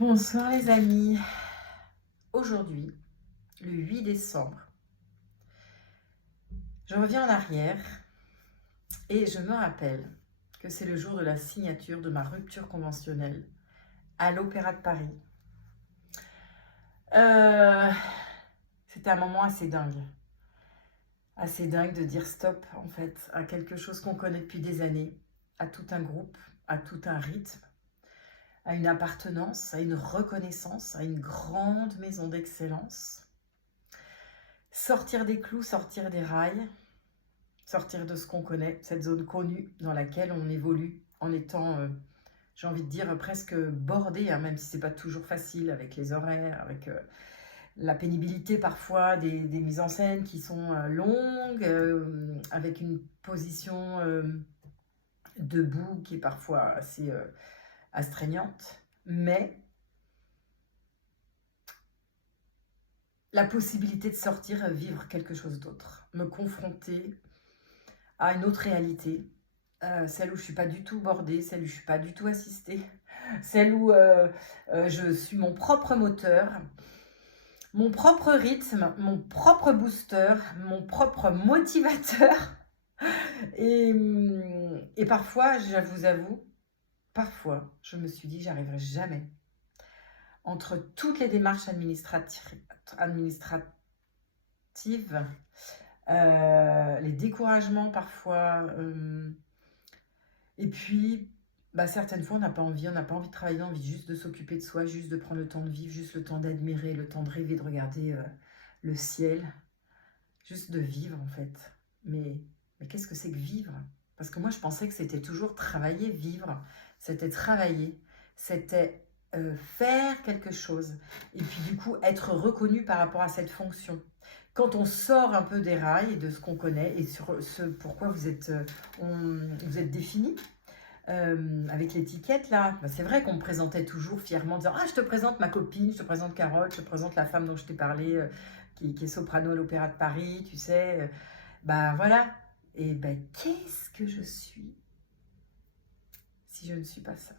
Bonsoir les amis. Aujourd'hui, le 8 décembre, je reviens en arrière et je me rappelle que c'est le jour de la signature de ma rupture conventionnelle à l'Opéra de Paris. Euh, C'était un moment assez dingue de dire stop en fait à quelque chose qu'on connaît depuis des années, à tout un groupe, à tout un rythme, à une appartenance, à une reconnaissance, à une grande maison d'excellence. Sortir des clous, sortir des rails, sortir de ce qu'on connaît, cette zone connue dans laquelle on évolue en étant, j'ai envie de dire, presque bordé, hein, même si c'est pas toujours facile avec les horaires, avec la pénibilité parfois des mises en scène qui sont longues, avec une position debout qui est parfois assez astreignante, mais la possibilité de sortir, vivre quelque chose d'autre, me confronter à une autre réalité, celle où je suis pas du tout bordée, celle où je suis pas du tout assistée, celle où je suis mon propre moteur, mon propre rythme, mon propre booster, mon propre motivateur. Et parfois, je vous avoue, parfois, je me suis dit, j'arriverai jamais. Entre toutes les démarches administratives, les découragements parfois, et puis certaines fois on n'a pas envie de travailler, on a envie juste de s'occuper de soi, juste de prendre le temps de vivre, juste le temps d'admirer, le temps de rêver, de regarder le ciel, juste de vivre en fait. Mais qu'est-ce que c'est que vivre? Parce que moi je pensais que c'était toujours travailler, vivre, c'était travailler, c'était faire quelque chose, et puis du coup être reconnu par rapport à cette fonction. Quand on sort un peu des rails et de ce qu'on connaît et sur ce pourquoi vous êtes défini, avec l'étiquette là, c'est vrai qu'on me présentait toujours fièrement en disant ah, je te présente ma copine, je te présente Carole, je te présente la femme dont je t'ai parlé, qui est soprano à l'Opéra de Paris, tu sais. Voilà. Et qu'est-ce que je suis si je ne suis pas ça?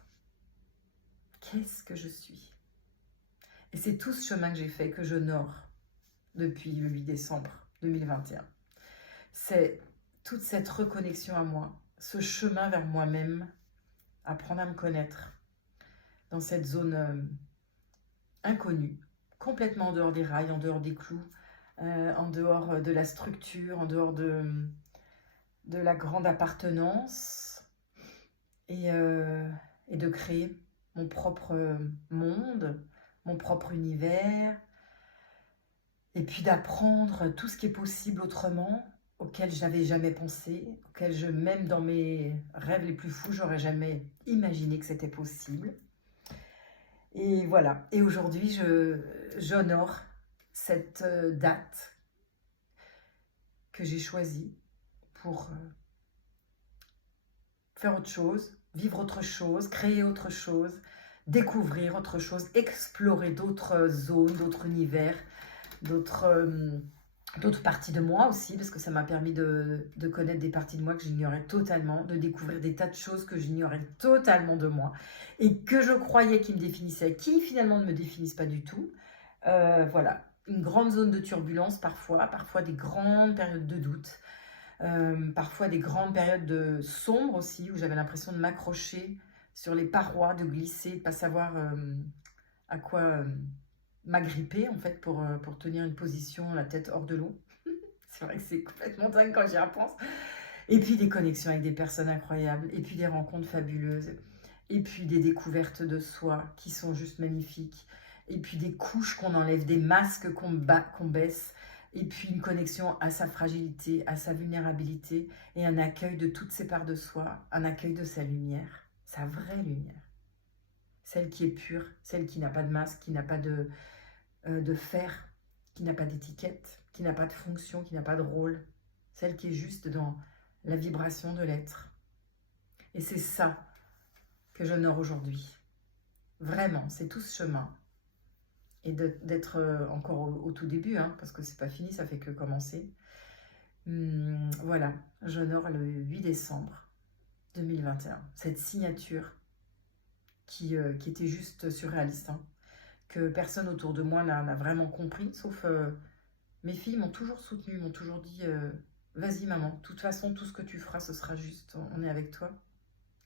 Qu'est-ce que je suis? Et c'est tout ce chemin que j'ai fait, que j'honore depuis le 8 décembre 2021. C'est toute cette reconnexion à moi, ce chemin vers moi-même, apprendre à me connaître dans cette zone inconnue, complètement en dehors des rails, en dehors des clous, en dehors de la structure, en dehors de la grande appartenance, et de créer mon propre monde, mon propre univers, et puis d'apprendre tout ce qui est possible autrement, auquel je n'avais jamais pensé, auquel même dans mes rêves les plus fous, j'aurais jamais imaginé que c'était possible. Et voilà. Et aujourd'hui, j'honore cette date que j'ai choisie pour faire autre chose, vivre autre chose, créer autre chose, découvrir autre chose, explorer d'autres zones, d'autres univers, d'autres parties de moi aussi, parce que ça m'a permis de connaître des parties de moi que j'ignorais totalement, de découvrir des tas de choses que j'ignorais totalement de moi, et que je croyais qui me définissaient, qui finalement ne me définissent pas du tout. Voilà, une grande zone de turbulence parfois des grandes périodes de doute, parfois des grandes périodes de sombre aussi, où j'avais l'impression de m'accrocher sur les parois, de glisser, de ne pas savoir à quoi m'agripper en fait pour tenir une position, la tête hors de l'eau. C'est vrai que c'est complètement dingue quand j'y repense. Et puis des connexions avec des personnes incroyables, et puis des rencontres fabuleuses, et puis des découvertes de soi qui sont juste magnifiques, et puis des couches qu'on enlève, des masques qu'on baisse, et puis une connexion à sa fragilité, à sa vulnérabilité, et un accueil de toutes ces parts de soi, un accueil de sa lumière, sa vraie lumière. Celle qui est pure, celle qui n'a pas de masque, qui n'a pas de faire, qui n'a pas d'étiquette, qui n'a pas de fonction, qui n'a pas de rôle. Celle qui est juste dans la vibration de l'être. Et c'est ça que j'honore aujourd'hui. Vraiment, c'est tout ce chemin. Et d'être encore au tout début, hein, parce que c'est pas fini, ça fait que commencer. Voilà, j'honore le 8 décembre 2021, cette signature qui était juste surréaliste, hein, que personne autour de moi n'a vraiment compris, sauf mes filles m'ont toujours soutenue, m'ont toujours dit vas-y maman, de toute façon, tout ce que tu feras, ce sera juste, on est avec toi.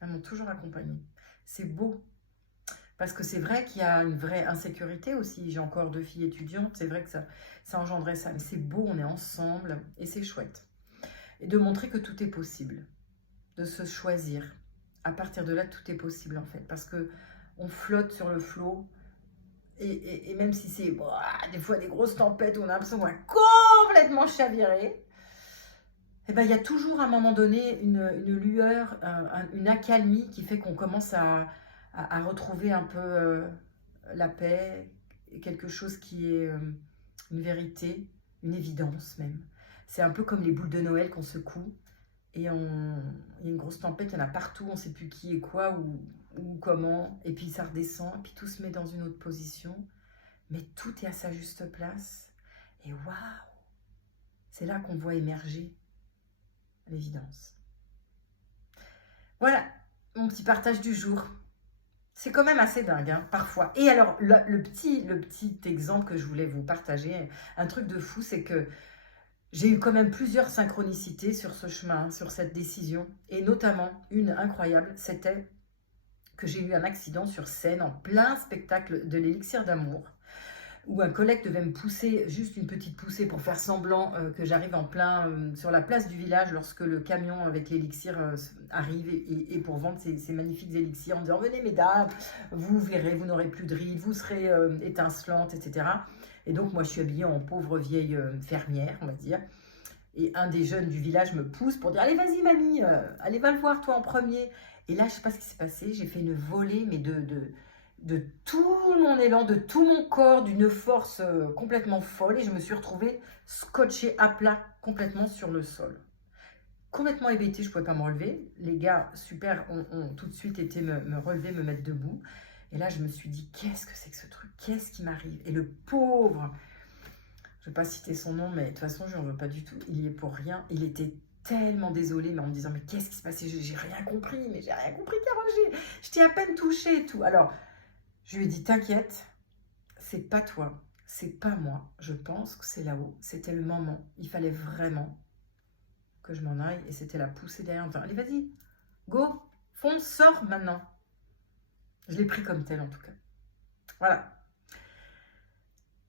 Elles m'ont toujours accompagnée. C'est beau, parce que c'est vrai qu'il y a une vraie insécurité aussi. J'ai encore 2 filles étudiantes, c'est vrai que ça engendrait ça. Mais c'est beau, on est ensemble et c'est chouette. Et de montrer que tout est possible, de se choisir. À partir de là, tout est possible en fait, parce que on flotte sur le flot. Et même si c'est des fois des grosses tempêtes où on a l'impression qu'on va complètement chavirer, eh ben, il y a toujours à un moment donné une lueur, une accalmie qui fait qu'on commence à retrouver un peu la paix, et quelque chose qui est une vérité, une évidence même. C'est un peu comme les boules de Noël qu'on secoue et il y a une grosse tempête, il y en a partout, on ne sait plus qui est quoi ou comment, et puis ça redescend, et puis tout se met dans une autre position, mais tout est à sa juste place. Et waouh, c'est là qu'on voit émerger l'évidence. Voilà, mon petit partage du jour. C'est quand même assez dingue, hein, parfois. Et alors, le petit exemple que je voulais vous partager, un truc de fou, c'est que j'ai eu quand même plusieurs synchronicités sur ce chemin, sur cette décision. Et notamment, une incroyable, c'était que j'ai eu un accident sur scène en plein spectacle de l'Élixir d'amour, où un collègue devait me pousser, juste une petite poussée pour faire semblant que j'arrive en plein sur la place du village lorsque le camion avec l'élixir arrive et pour vendre ces magnifiques élixirs en disant « Venez mesdames, vous verrez, vous n'aurez plus de rides, vous serez étincelantes, etc. » Et donc moi je suis habillée en pauvre vieille fermière, on va dire. Et un des jeunes du village me pousse pour dire « Allez vas-y mamie, allez va le voir toi en premier ». Et là je ne sais pas ce qui s'est passé, j'ai fait une volée mais de tout mon élan, de tout mon corps, d'une force complètement folle. Et je me suis retrouvée scotchée à plat complètement sur le sol. Complètement hébétée, je ne pouvais pas me relever. Les gars, super, ont tout de suite été me relever, me mettre debout. Et là, je me suis dit, qu'est-ce que c'est que ce truc? Qu'est-ce qui m'arrive? Et le pauvre, je ne vais pas citer son nom, mais de toute façon, je n'en veux pas du tout. Il y est pour rien. Il était tellement désolé, mais en me disant, mais qu'est-ce qui se passait? J'ai rien compris, mais j'ai rien compris, Carole. Je t'ai à peine touché et tout. Alors, je lui ai dit, t'inquiète, c'est pas toi, c'est pas moi. Je pense que c'est là-haut. C'était le moment. Il fallait vraiment que je m'en aille. Et c'était la poussée derrière. En disant, allez, vas-y, go, fonce, sors maintenant. Je l'ai pris comme tel, en tout cas. Voilà.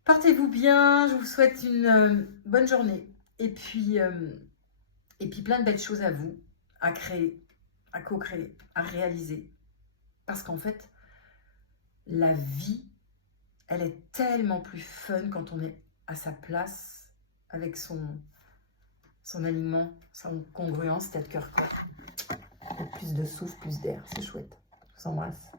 Portez-vous bien. Je vous souhaite une bonne journée. Et puis plein de belles choses à vous, à créer, à co-créer, à réaliser. Parce qu'en fait, la vie, elle est tellement plus fun quand on est à sa place, avec son alignement, son congruence, tête, cœur, corps. Plus de souffle, plus d'air, c'est chouette. Je vous embrasse.